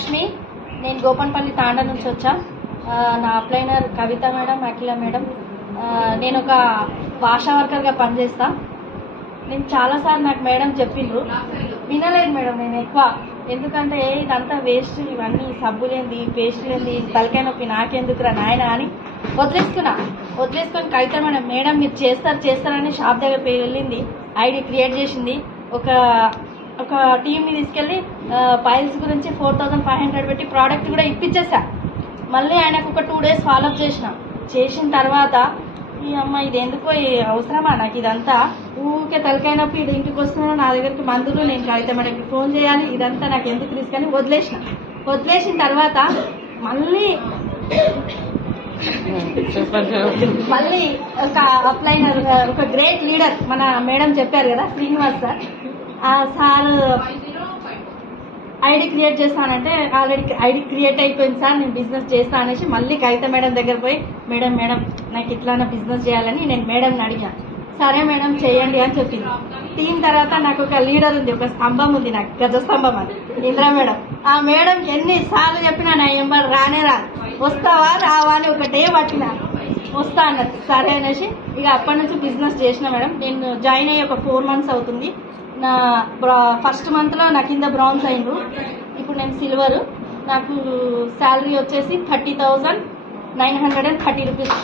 లక్ష్మి, నేను గోపన్పల్లి తాండా నుంచి వచ్చా. నా అప్లైనర్ కవిత మేడం, అఖిల మేడం. నేను ఒక ఆశా వర్కర్గా పనిచేస్తా. నేను చాలాసార్లు నాకు మేడం చెప్పిండ్రు, వినలేదు మేడం నేను ఎక్కువ. ఎందుకంటే ఇదంతా వేస్ట్, ఇవన్నీ సబ్బులేంది, పేస్టులేంది, తలకాయ నొప్పి నాకెందుకురా నాయన అని వదిలేసుకొని కవిత మేడం మీరు చేస్తారని షాప్ దగ్గర వెళ్ళింది, ఐడి క్రియేట్ చేసింది. ఒక టీమ్ని తీసుకెళ్ళి పైల్స్ గురించి 4500 పెట్టి ప్రోడక్ట్ కూడా ఇప్పించేసా. మళ్ళీ ఆయనకు ఒక 2 days ఫాలోఅప్ చేసిన తర్వాత ఈ అమ్మ ఇది ఎందుకో అవసరమా నాకు ఇదంతా, ఊరికే తలకాయ నొప్పి ఇంటికి వస్తున్నాను, నా దగ్గరికి మందులు, నేను కవిత మేడంకి ఫోన్ చేయాలి, ఇదంతా నాకు ఎందుకు తీసుకొని వదిలేసిన తర్వాత మళ్ళీ ఒక అప్లైనర్, ఒక గ్రేట్ లీడర్ మన మేడం చెప్పారు కదా శ్రీనివాస్ సార్, ఆ సార్ ఐడి క్రియేట్ చేస్తానంటే ఆల్రెడీ ఐడి క్రియేట్ అయిపోయింది సార్, నేను బిజినెస్ చేస్తా అనేసి మళ్ళీ కవిత మేడం దగ్గర పోయి మేడం నాకు ఇట్లానే బిజినెస్ చేయాలని నేను మేడంని అడిగా. సరే మేడం చేయండి అని చెప్పింది. టీం తర్వాత నాకు ఒక లీడర్ ఉంది, ఒక స్తంభం ఉంది నాకు, గజస్తంభం అని, ఇంద్రా మేడం. ఆ మేడం ఎన్నిసార్లు చెప్పినా నా ఎంబడి రానే వస్తావా రావా అని ఒకటే పట్టిన, వస్తా అన్నది. సరే అనేసి ఇక అప్పటి నుంచి బిజినెస్ చేసిన మేడం. నేను జాయిన్ అయ్యి ఒక 4 months అవుతుంది. నా ఫస్ట్ మంత్లో నా కింద బ్రాంజ్ అయిండు, ఇప్పుడు నేను సిల్వర్. నాకు శాలరీ వచ్చేసి 30,930 రూపీస్.